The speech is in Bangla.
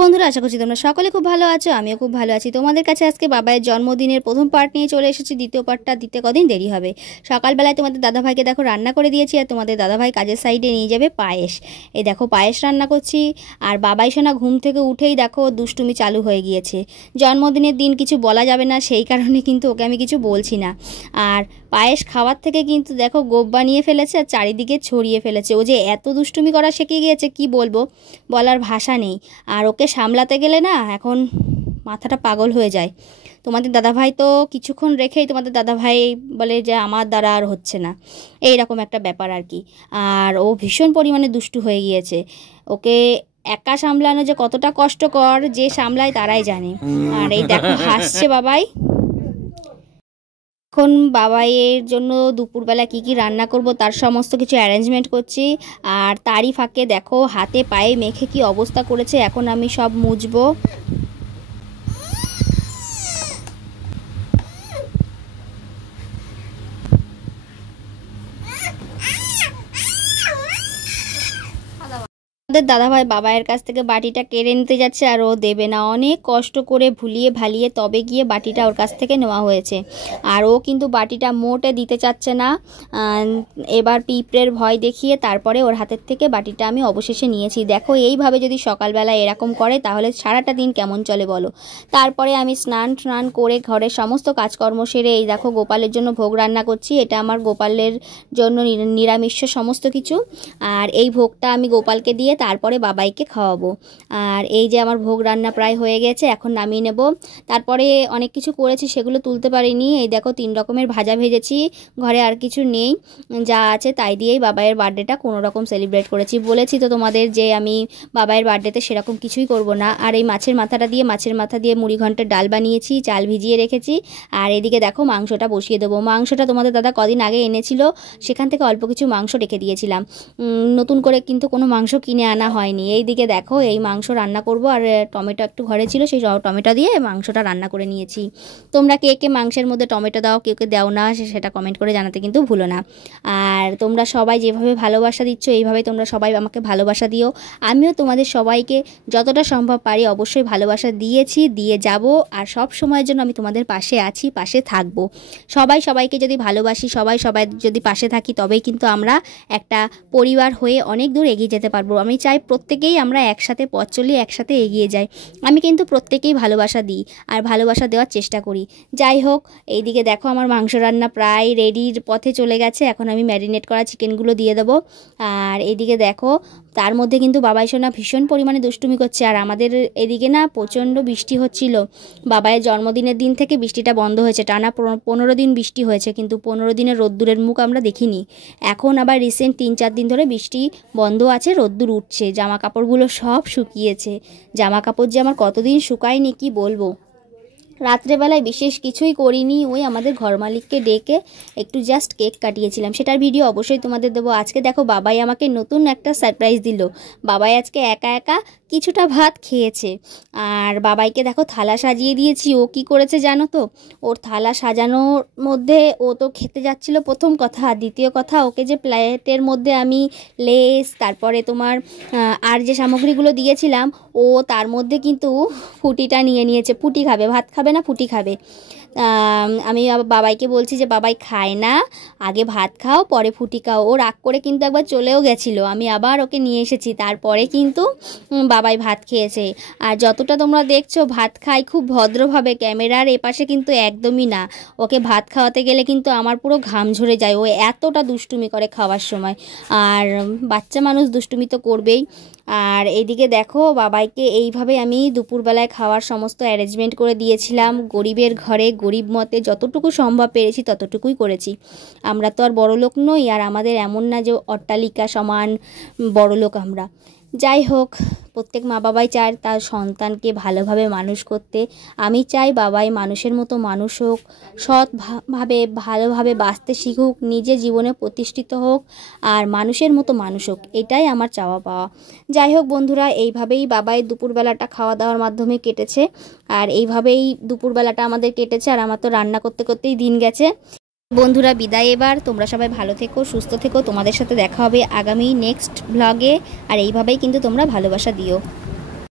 বন্ধুরা, আশা করছি তোমরা সকলে খুব ভালো আছো। আমিও খুব ভালো আছি। তোমাদের কাছে আজকে বাবাইয়ের জন্মদিনের প্রথম পার্ট নিয়ে চলে এসেছি। দ্বিতীয় পার্টটা দিতে কদিন দেরি হবে। সকালবেলায় তোমাদের দাদাভাইকে দেখো রান্না করে দিয়েছি, আর তোমাদের দাদাভাই কাজের সাইডে নিয়ে যাবে পায়েস। এই দেখো পায়েস রান্না করছি। আর বাবাই সোনা ঘুম থেকে উঠেই দেখো দুষ্টুমি চালু হয়ে গিয়েছে। জন্মদিনের দিন কিছু বলা যাবে না, সেই কারণে কিন্তু ওকে আমি কিছু বলছি না। আর পায়েস খাওয়ার থেকে কিন্তু দেখো গোপ বানিয়ে ফেলেছে আর চারিদিকে ছড়িয়ে ফেলেছে। ও যে এত দুষ্টুমি করা শিখে গিয়েছে কি বলবো, বলার ভাষা নেই। আর ওকে সামলাতে গেলে না এখন মাথাটা পাগল হয়ে যায়। তোমাদের দাদাভাই তো কিছুক্ষণ রেখেই তোমাদের দাদাভাই বলে যে আমার দ্বারা আর হচ্ছে না, এই রকম একটা ব্যাপার আর কি। আর ও ভীষণ পরিমাণে দুষ্টু হয়ে গিয়েছে। ওকে একা সামলানো যে কতটা কষ্টকর, যে সামলায় তারাই জানে। আর এই দেখো হাসছে বাবাই। এখন বাবাইয়ের জন্য দুপুরবেলা কি কি রান্না করব তার সমস্ত কিছু অ্যারেঞ্জমেন্ট করছি। আর তারই ফাঁকে দেখো হাতে পায়ে মেখে কি অবস্থা করেছে। এখন আমি সব মুছবো। আমাদের দাদাভাই বাবাইয়ের কাছ থেকে বাটিটা কেড়ে নিতে যাচ্ছে, আর ও দেবে না। অনেক কষ্ট করে ভুলিয়ে ভালিয়ে তবে গিয়ে বাটিটা ওর কাছ থেকে নেওয়া হয়েছে। আর ও কিন্তু বাটিটা মোটে দিতে চাচ্ছে না। এবার পিঁপড়ের ভয় দেখিয়ে তারপরে ওর হাতের থেকে বাটিটা আমি অবশেষে নিয়েছি। দেখো এইভাবে যদি সকালবেলা এরকম করে তাহলে সারাটা দিন কেমন চলে বলো। তারপরে আমি স্নান করে ঘরের সমস্ত কাজকর্ম সেরে এই দেখো গোপালের জন্য ভোগ রান্না করছি। এটা আমার গোপালের জন্য নিরামিষ সমস্ত কিছু। আর এই ভোগটা আমি গোপালকে দিয়ে তারপরে বাবাইকে খাওয়াবো। আর এই যে আমার ভোগ রান্না প্রায় হয়ে গেছে, এখন নামিয়ে নেব। তারপরে অনেক কিছু করেছি, সেগুলো তুলতে পারিনি। এই দেখো 3 রকমের ভাজা ভেজেছি, ঘরে আর কিছু নেই, যা আছে তাই দিয়েই বাবাইয়ের বার্থডেটা কোনো রকম সেলিব্রেট করেছি। বলেছি তো তোমাদের যে আমি বাবাইয়ের বার্থডেতে সেরকম কিছুই করব না। আর এই মাছের মাথা দিয়ে মুড়ি ঘন্টের ডাল বানিয়েছি, চাল ভিজিয়ে রেখেছি। আর এদিকে দেখো মাংসটা বসিয়ে দেবো। মাংসটা তোমাদের দাদা কদিন আগে এনেছিল, সেখান থেকে অল্প কিছু মাংস রেখে দিয়েছিলাম। নতুন করে কিন্তু কোনো মাংস কিনে আনা হয়নি। এই দিকে দেখো এই মাংস রান্না করব। আর টমেটো একটু ঘরে ছিল, সেই টমেটো দিয়ে মাংসটা রান্না করে নিয়েছি। তোমরা কে কে মাংসের মধ্যে টমেটো দাও, কেউ কে দাও না, সেটা কমেন্ট করে জানাতে কিন্তু ভুলো না। আর তোমরা সবাই যেভাবে ভালোবাসা দিচ্ছ এইভাবেই তোমরা সবাই আমাকে ভালোবাসা দিও। আমিও তোমাদের সবাইকে যতটা সম্ভব পারি অবশ্যই ভালোবাসা দিয়েছি, দিয়ে যাব। আর সব সময়ের জন্য আমি তোমাদের পাশে আছি, পাশে থাকবো। সবাই সবাইকে যদি ভালোবাসি, সবাই যদি পাশে থাকি, তবেই কিন্তু আমরা একটা পরিবার হয়ে অনেক দূর এগিয়ে যেতে পারবো। আমি চাই প্রত্যেকেই আমরা একসাথে পথ চলি, একসাথে এগিয়ে যাই। আমি কিন্তু প্রত্যেকেই ভালোবাসা দিই আর ভালোবাসা দেওয়ার চেষ্টা করি। যাই হোক, এইদিকে দেখো আমার মাংস রান্না প্রায় রেডির পথে চলে গেছে। এখন আমি ম্যারিনেট করা চিকেনগুলো দিয়ে দেবো। আর এদিকে দেখো তার মধ্যে কিন্তু বাবাই সোনা ভীষণ পরিমাণে দুষ্টুমি করছে। আর আমাদের এদিকে না প্রচণ্ড বৃষ্টি হচ্ছিল। বাবাইয়ের জন্মদিনের দিন থেকে বৃষ্টিটা বন্ধ হয়েছে। টানা 15 দিন বৃষ্টি হয়েছে, কিন্তু 15 দিনের রোদ্দুরের মুখ আমরা দেখিনি। এখন আবার রিসেন্ট 3-4 দিন ধরে বৃষ্টি বন্ধ আছে, রোদ্দুর উঠছে। জামা কাপড়গুলো সব শুকিয়েছে। জামা কাপড় যে আমার কতদিন শুকায়নি কি বলবো। রাত্রেবেলায় বিশেষ কিছুই করিনি, ওই আমাদের ঘর মালিককে ডেকে একটু জাস্ট কেক কাটিয়েছিলাম, সেটার ভিডিও অবশ্যই তোমাদের দেবো। আজকে দেখো বাবাই আমাকে নতুন একটা সারপ্রাইজ দিল। বাবাই আজকে একা একা কিছুটা ভাত খেয়েছে। আর বাবাইকে দেখো থালা সাজিয়ে দিয়েছি। ও কি করেছে জানো তো, ওর থালা সাজানোর মধ্যে ও তো খেতে যাচ্ছিল প্রথম কথা, আর দ্বিতীয় কথা ওকে যে প্লেটের মধ্যে আমি লেস তারপরে তোমার আর যে সামগ্রীগুলো দিয়েছিলাম, ও তার মধ্যে কিন্তু ফুটিটা নিয়ে নিয়েছে। ফুটি খাবে, ভাত খাবে না, ফুটি খাবে। আমি বাবাইকে বলছি যে বাবাই খায় না, আগে ভাত খাও পরে ফুটি খাও। ও রাগ করে কিন্তু একবার চলেও গেছিলো, আমি আবার ওকে নিয়ে এসেছি, তারপরে কিন্তু বাবাই ভাত খেয়েছে। আর যতটা তোমরা দেখছো ভাত খাই খুব ভদ্রভাবে, ক্যামেরার এপাশে কিন্তু একদমই না। ওকে ভাত খাওয়াতে গেলে কিন্তু আমার পুরো ঘাম ঝরে যায়, ও এতটা দুষ্টুমি করে খাওয়ার সময়। আর বাচ্চা মানুষ দুষ্টুমি তো করবেই। আর এদিকে দেখো বাবাইকে এইভাবে আমি দুপুরবেলায় খাওয়ার সমস্ত অ্যারেঞ্জমেন্ট করে দিয়েছিলাম। গরিবের ঘরে গরিব মতে যতটুকু সম্ভব পেরেছি ততটুকুই করেছি। আমরা তো আর বড়লোক নই, আর আমাদের এমন না যে অট্টালিকা সমান বড়লোক আমরা। যাই হোক, প্রত্যেক মা বাবাই চায় তার সন্তানকে ভালোভাবে মানুষ করতে। আমি চাই বাবাই মানুষের মতো মানুষ হোক, সৎভাবে ভালোভাবে বাঁচতে শিখুক, নিজে জীবনে প্রতিষ্ঠিত হোক, আর মানুষের মতো মানুষ হোক, এটাই আমার চাওয়া পাওয়া। যাই হোক বন্ধুরা, এইভাবেই বাবাই দুপুরবেলাটা খাওয়া দাওয়ার মাধ্যমে কেটেছে। আর এইভাবেই দুপুরবেলাটা আমাদের কেটেছে। আর আমার তো রান্না করতে করতেই দিন গেছে। বন্ধুরা বিদায় এবার। তোমরা সবাই ভালো থেকো, সুস্থ থেকো। তোমাদের সাথে দেখা হবে আগামী নেক্সট ব্লগে। আর এইভাবেই কিন্তু তোমরা ভালোবাসা দিও।